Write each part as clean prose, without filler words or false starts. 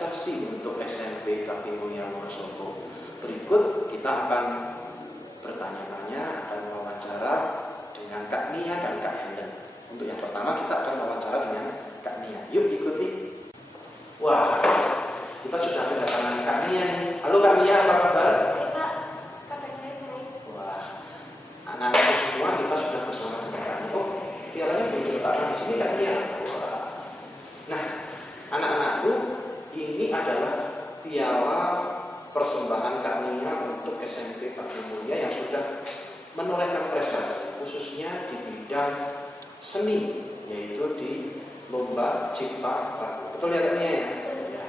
prestasi untuk SMP Bakti Mulia Wonosobo. Berikut kita akan bertanya-tanya dan wawancara dengan Kak Nia dan Kak Helen. Untuk yang pertama kita akan wawancara dengan Kak Nia. Yuk ikuti. Wah, kita sudah kedatangan Kak Nia nih. Halo Kak Nia, apa kabar? Baik Pak, kabar saya baik. Wah, anak-anakku semua kita sudah bersama dengan Kak Nia. Oh, pialanya belum diletakkan di sini Kak Nia. Wah. Nah, anak-anakku, ini adalah piala persembahan Kak Nia untuk SMP Bakti Mulia yang sudah menorehkan prestasi, khususnya di bidang seni, yaitu di lomba cipta lagu. Betul ya Kak Nia ya? Ya.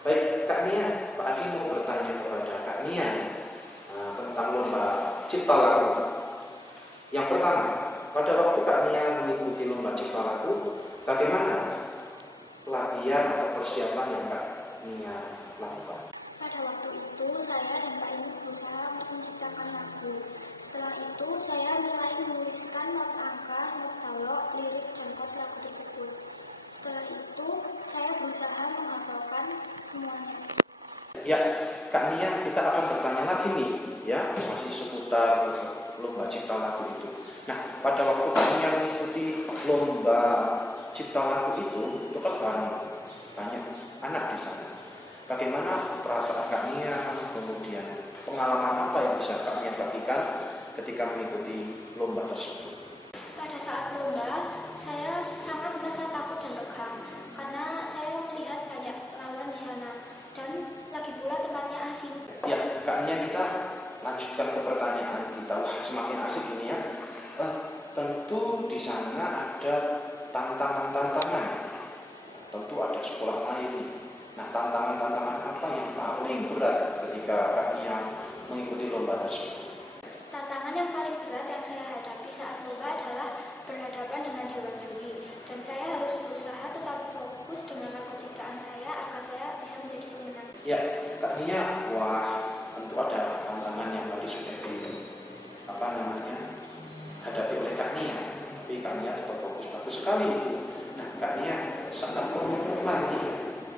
Baik Kak Nia, Pak Adi mau bertanya kepada Kak Nia tentang lomba cipta lagu. Yang pertama, pada waktu Kak Nia mengikuti lomba cipta lagu, bagaimana latihan atau persiapan yang Kak Nia lakukan? Pada waktu itu saya dan Pak ini berusaha untuk menciptakan lagu. Setelah itu saya mulai menuliskan not angka, not balok, lirik dan kos lagu tersebut. Setelah itu saya berusaha menghafalkan semuanya. Ya, Kak Nia, kita akan bertanya lagi nih, ya, masih seputar lomba cipta lagu itu. Nah, pada waktu Kak Nia mengikuti lomba cipta lagu itu kan banyak anak di sana. Bagaimana perasaan Kak Nia, kemudian pengalaman apa yang bisa Kak Nia bagikan ketika mengikuti lomba tersebut? Pada saat lomba, saya sangat merasa takut dan tegang karena saya melihat banyak lawan di sana dan lagi pula tempatnya asing. Ya, Kak Nia, kita lanjutkan ke pertanyaan kita. Wah, semakin asik ini ya. Tentu di sana ada tantangan-tantangan. Tentu ada sekolah lain. Nah, tantangan-tantangan apa yang paling berat ketika Kak Nia mengikuti lomba tersebut? Tantangan yang paling berat yang saya hadapi saat lomba adalah berhadapan dengan dewan juri, dan saya harus berusaha tetap fokus dengan lagu ciptaan saya agar saya bisa menjadi pemenang. Ya, Kak Nia, wah, tentu ada tantangan yang tadi sudah hadapi oleh Kak Nia. Tapi Kak Nia tetap fokus, bagus sekali itu. Nah, Kak Nia, saat pengumuman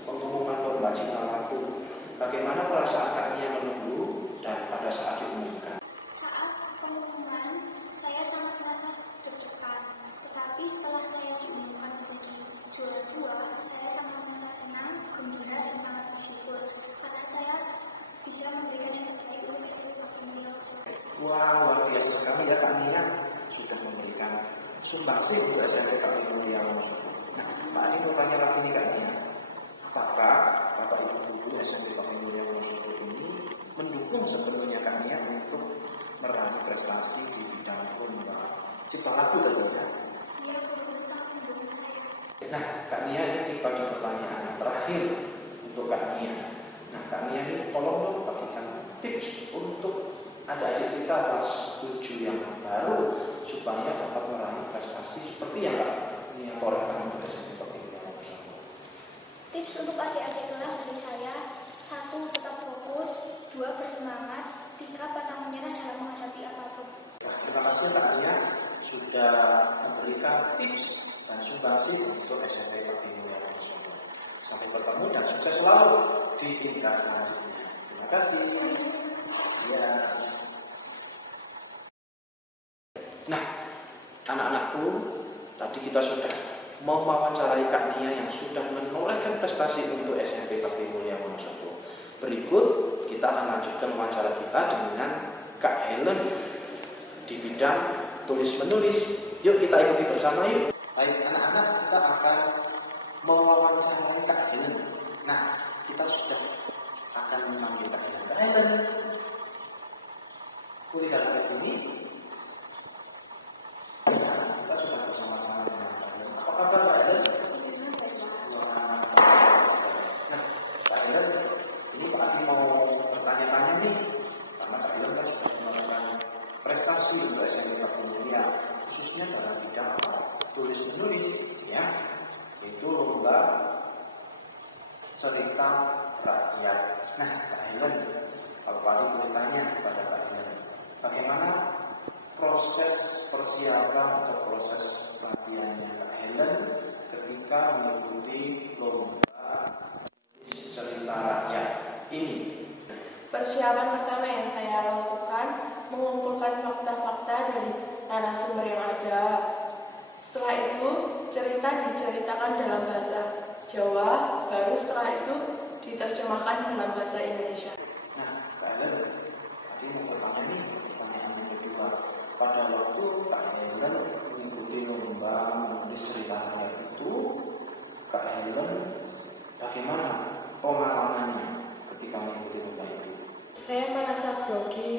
lomba cipta lagu, bagaimana perasaan Kak Nia menunggu dan pada saat diumumkan? Saat pengumuman, saya sangat merasa deg-degan. Tetapi setelah saya diumumkan menjadi juara 2, saya sangat merasa senang, gembira, dan sangat bersyukur karena saya bisa memberikan yang terbaik untuk SMP Bakti Mulia Wonosobo. Wah, luar biasa sekali ya Kak Nia sudah memberikan sumbangsi untuk SMP Bakti Mulia Wonosobo. Nah, Pak Adi mau tanya lagi nih Kak Nia, apakah Bapak Ibu guru SMP Bakti Mulia Wonosobo ini mendukung sepenuhnya Kak Nia untuk meraih prestasi di bidang lomba cipta lagu tentunya? Iya, guru sangat mendukung saya. Nah, Kak Nia, ini tiba di pertanyaan terakhir untuk Kak Nia. Nah, Kak Nia ini tolong dong bagikan tips untuk adik-adik kita kelas 7 yang baru supaya dapat meraih prestasi seperti yang Kak Nia torehkan untuk SMP Bakti Mulia Wonosobo. Tips untuk adik-adik kelas dari saya: 1. Tetap fokus, 2. Bersemangat, 3. Pantang menyerah dalam menghadapi apapun. Nah, terima kasih Kak Nia sudah memberikan tips dan sumbangsi untuk SMP Bakti Mulia Wonosobo. Sampai bertemu dan sukses selalu di tingkat selanjutnya. Terima kasih. Ya. Nah, anak-anakku, tadi kita sudah mewawancarai Kak Nia yang sudah menorehkan prestasi untuk SMP Bakti Mulia Wonosobo. Berikut kita akan lanjutkan wawancara kita dengan Kak Helen di bidang tulis-menulis. Yuk kita ikuti bersama yuk. Baik anak-anak, kita akan mewawancarai Kak Helen. Nah, kita sudah akan memanggil Kak Helen. Kak Helen, kulihat ke sini. Ya, kita sudah bersama-sama dengan Kak Helen. Apa kabar Kak Helen? Nah, Kak Helen, ini Pak Adi mau bertanya-tanya nih, karena Kak Helen kan sudah melakukan prestasi untuk SMP Bakti Mulia, khususnya dalam bidang tulis-menulis, ya, yaitu lomba cerita rakyat. Nah, Kak Helen, kalau Pak Adi boleh tanya kepada Kak Helen, bagaimana proses persiapan atau proses latihannya Kak Helen ketika mengikuti lomba cerita ini. Persiapan pertama yang saya lakukan mengumpulkan fakta-fakta dari narasumber yang ada. Setelah itu, cerita diceritakan dalam bahasa Jawa, baru setelah itu diterjemahkan dalam bahasa Indonesia. Nah, kalian tadi mau bertanya nih, pertanyaan yang kedua. Pada waktu Kak Helen mengikuti lomba menulis cerita itu, Kak Helen bagaimana pengalamannya ketika mengikuti lomba itu? Saya merasa grogi,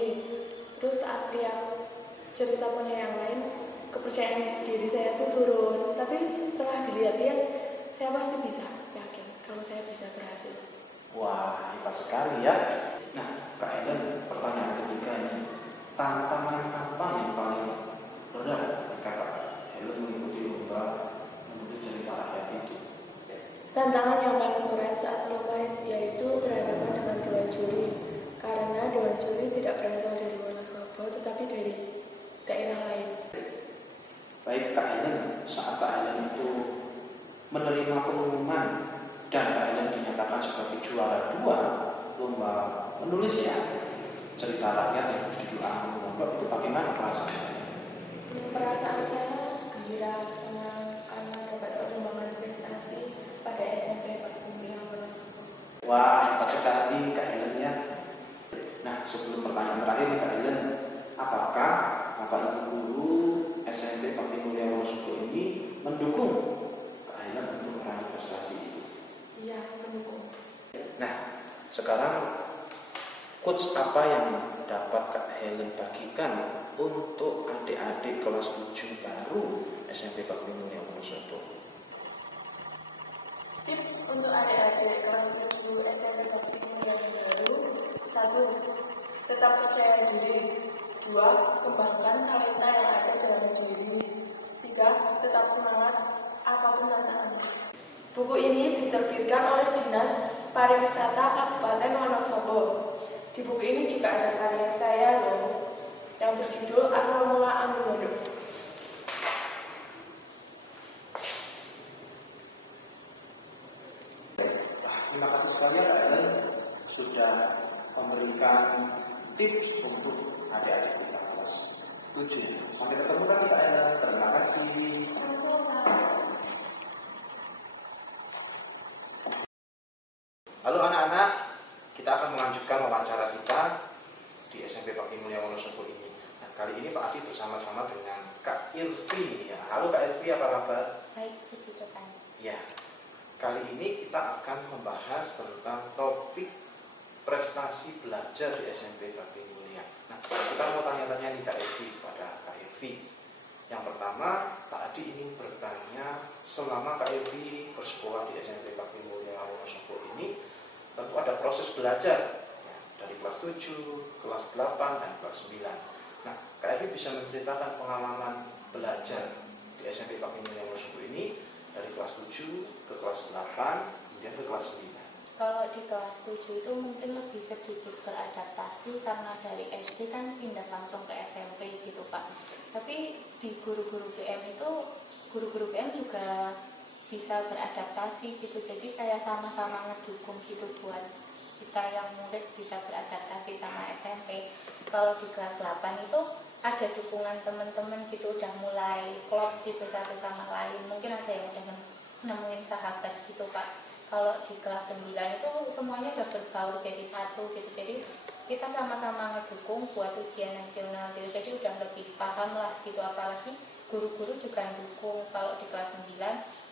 terus saat lihat cerita punya yang lain, kepercayaan diri saya itu turun. Tapi setelah dilihat-lihat, saya pasti bisa, yakin kalau saya bisa berhasil. Wah, hebat sekali ya. Nah, Kak Helen, pertanyaan ketiga ini, tantangan apa yang paling berat ketika Kak Helen mengikuti lomba menulis cerita rakyat itu? Tantangan yang paling berat saat lomba yaitu berhadapan dengan dewan juri, karena dewan juri tidak berasal dari Wonosobo, tetapi dari daerah lain. Baik Kak Helen, saat Kak Helen itu menerima pengumuman dan Kak Helen dinyatakan sebagai juara 2 lomba menulis ya cerita rakyat yang berjudul Anggun Lombok, itu bagaimana perasaannya? Perasaan saya gembira, senang karena dapat pengembangan prestasi pada SMP Bakti Mulia Wonosobo. Wah, hebat sekali Kak Helen ya. Nah, sebelum pertanyaan terakhir nih Kak Helen, apakah Bapak Ibu Guru SMP Bakti Mulia Wonosobo ini mendukung Kak Helen untuk meraih prestasi itu? Iya, mendukung. Nah, sekarang quotes apa yang dapat Kak Helen bagikan untuk adik-adik kelas 7 baru SMP Bakti Mulia Wonosobo? Tips untuk adik-adik kelas 7 SMP Bakti Mulia yang baru: 1. Tetap percaya diri. 2. Kembangkan talenta yang ada dalam diri. 3. Tetap semangat apapun tantangannya. Buku ini diterbitkan oleh Dinas Pariwisata Kabupaten Wonosobo. Di buku ini juga ada karya saya loh, yang berjudul Asal Mula Anggun Lombok. Terima kasih sekali Kak Helen sudah memberikan tips untuk adik-adik kita kelas 7. Sampai ketemu lagi Kak Helen. Terima kasih. Halo anak-anak, kita akan melanjutkan wawancara kita di SMP Bakti Mulia Wonosobo ini. Nah, kali ini Pak Adi bersama-sama dengan Kak Irvi. Ya, halo Kak Irvi, apa kabar? Baik, puji Tuhan. Ya, kali ini kita akan membahas tentang topik prestasi belajar di SMP Bakti Mulia. Nah, kita mau tanya-tanya nih Kak Irvi pada Kak Irvi. Yang pertama, Pak Adi ingin bertanya, selama Kak Irvi bersekolah di SMP Bakti Mulia Wonosobo ini, tentu ada proses belajar ya, dari kelas 7, kelas 8, dan kelas 9. Nah, Kak Irvi bisa menceritakan pengalaman belajar di SMP Bakti Mulia Wonosobo ini dari kelas 7 ke kelas 8, kemudian ke kelas 9. Kalau di kelas 7 itu mungkin lebih sedikit beradaptasi karena dari SD kan pindah langsung ke SMP gitu Pak. Tapi di guru-guru PM itu, guru-guru PM juga bisa beradaptasi gitu. Jadi kayak sama-sama ngedukung gitu buat kita yang murid bisa beradaptasi sama SMP. Kalau di kelas 8 itu ada dukungan teman-teman gitu, udah mulai klop gitu satu sama lain. Mungkin ada yang udah nemuin sahabat gitu Pak. Kalau di kelas 9 itu semuanya udah berbaur jadi satu gitu. Jadi kita sama-sama ngedukung buat ujian nasional gitu. Jadi udah lebih paham lah gitu. Apalagi guru-guru juga mendukung. Kalau di kelas 9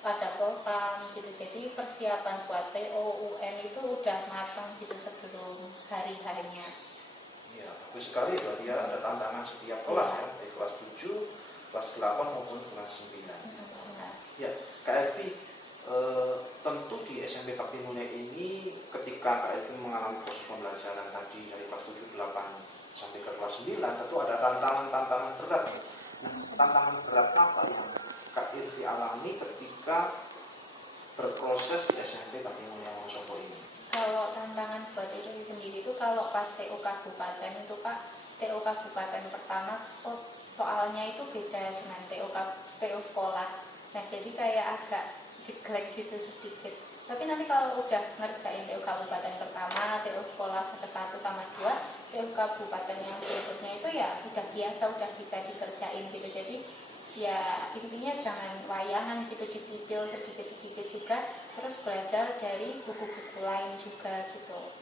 ada program gitu. Jadi persiapan buat PO, UN itu udah matang gitu sebelum hari-harinya. Ya, bagus sekali berarti ya, ada tantangan setiap kelas ya, dari kelas 7, kelas 8 maupun kelas 9. Ya, Kak Elvi, tentu di SMP Bakti Mulia ini ketika Kak Elvi mengalami proses pembelajaran tadi dari kelas 7, 8 sampai ke kelas 9, tentu ada tantangan-tantangan berat. Nah, tantangan berat apa yang Kak Elvi alami ketika berproses di SMP Bakti Mulia Wonosobo ini? Kalau tantangan buat diri sendiri itu kalau pas TU Kabupaten itu Pak, TU Kabupaten pertama, soalnya itu beda dengan TU sekolah. Nah jadi kayak agak jeglek gitu sedikit. Tapi nanti kalau udah ngerjain TU Kabupaten pertama, TU sekolah ke 1 sama 2, kabupaten yang berikutnya itu ya udah biasa, udah bisa dikerjain gitu. Jadi ya intinya jangan wayangan gitu, dipipil sedikit-sedikit juga, terus belajar dari buku-buku lain juga gitu.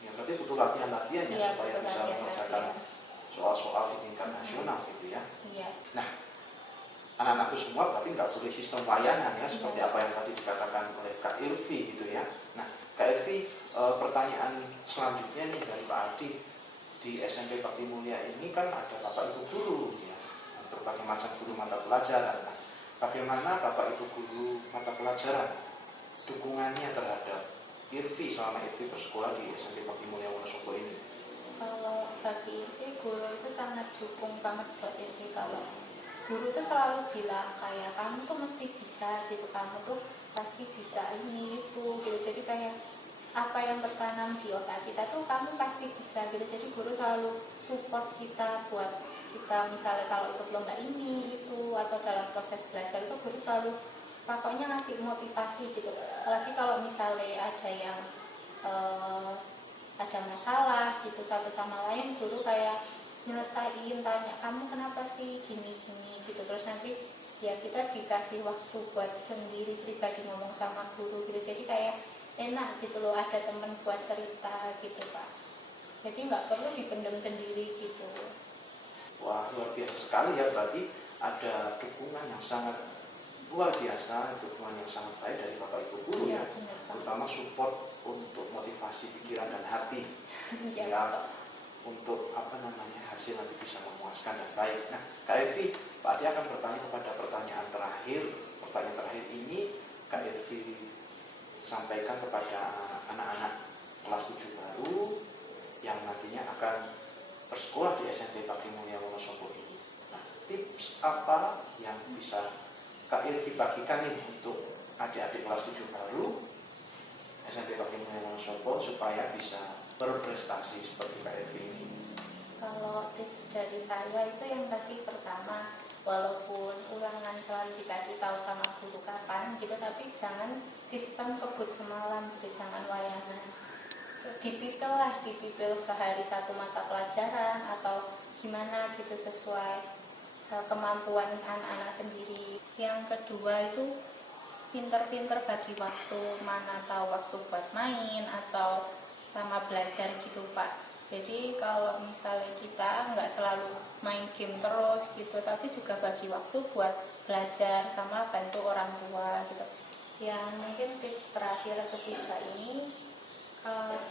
Ya berarti butuh latihan-latihan ya, supaya bisa mengerjakan soal-soal di tingkat nasional gitu ya. Iya. Nah, anak-anakku semua berarti nggak boleh sistem wayangan ya, seperti apa yang tadi dikatakan oleh Kak Ilvi gitu ya. Nah, Kak Ilvi, pertanyaan selanjutnya nih dari Pak Adi, di SMP Bakti Mulia ini kan ada Bapak Ibu guru ya, berbagai macam guru mata pelajaran. Nah, bagaimana Bapak Ibu guru mata pelajaran dukungannya terhadap Ilvi selama Ilvi bersekolah di SMP Bakti Mulia Wonosobo ini? Kalau bagi Ilvi, guru itu sangat dukung banget buat Ilvi. Kalau guru itu selalu bilang kayak kamu tuh mesti bisa gitu, kamu tuh pasti bisa ini itu gitu. Jadi kayak apa yang tertanam di otak kita tuh kamu pasti bisa gitu. Jadi guru selalu support kita buat kita, misalnya kalau ikut lomba ini itu atau dalam proses belajar itu guru selalu pokoknya ngasih motivasi gitu. Apalagi kalau misalnya ada yang ada masalah gitu satu sama lain, guru kayak nyelesain, tanya kamu kenapa sih gini-gini gitu. Terus nanti ya kita dikasih waktu buat sendiri pribadi ngomong sama guru gitu. Jadi kayak enak gitu loh, ada temen buat cerita gitu Pak. Jadi nggak perlu dipendam sendiri gitu. Wah, luar biasa sekali ya, berarti ada dukungan yang sangat luar biasa, dukungan yang sangat baik dari Bapak Ibu guru ya, terutama support untuk motivasi pikiran dan hati, sehingga untuk hasil nanti bisa memuaskan dan baik. Nah, Kak Evi, Pak Adi akan bertanya kepada pertanyaan terakhir. Pertanyaan terakhir ini Kak Evi sampaikan kepada anak-anak kelas 7 baru yang nantinya akan bersekolah di SMP Bakti Mulia Wonosobo ini. Nah, tips apa yang bisa Kak Evi bagikan nih untuk adik-adik kelas 7 baru SMP Bakti Mulia Wonosobo supaya bisa berprestasi seperti Kak Evi ini? Kalau tips dari saya itu yang tadi pertama, walaupun ulangan selalu dikasih tahu sama guru kapan gitu, tapi jangan sistem kebut semalam gitu, jangan wayangan. Dipipil sehari satu mata pelajaran atau gimana gitu sesuai kemampuan anak-anak sendiri. Yang kedua itu pinter-pinter bagi waktu, mana tahu waktu buat main atau sama belajar gitu Pak. Jadi kalau misalnya kita nggak selalu main game terus gitu, tapi juga bagi waktu buat belajar sama bantu orang tua gitu. Yang mungkin tips terakhir ketiga ini,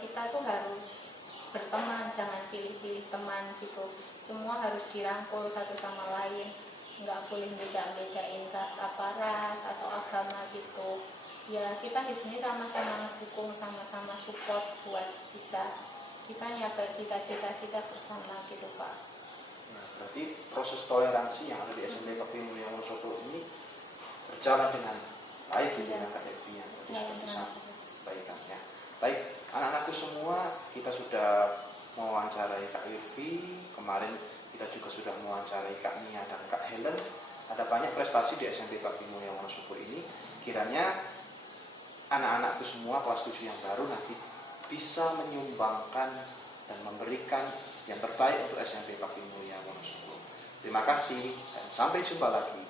kita tuh harus berteman, jangan pilih-pilih teman gitu. Semua harus dirangkul satu sama lain, nggak boleh beda-bedain apa ras atau agama gitu. Ya kita di sini sama-sama dukung, sama-sama support buat bisa kita nyapai cita-cita kita bersama gitu Pak. Nah, berarti proses toleransi yang ada di SMP Bakti Mulia Wonosobo ini berjalan dengan baik gitu ya Kak Evi ya. Baiknya. Baik, anak-anakku semua, kita sudah mewawancarai Kak Evi, kemarin kita juga sudah mewawancarai Kak Nia dan Kak Helen. Ada banyak prestasi di SMP Bakti Mulia Wonosobo ini. Kiranya anak-anakku semua kelas 7 yang baru nanti bisa menyumbangkan dan memberikan yang terbaik untuk SMP Bakti Mulia Wonosobo. Terima kasih dan sampai jumpa lagi.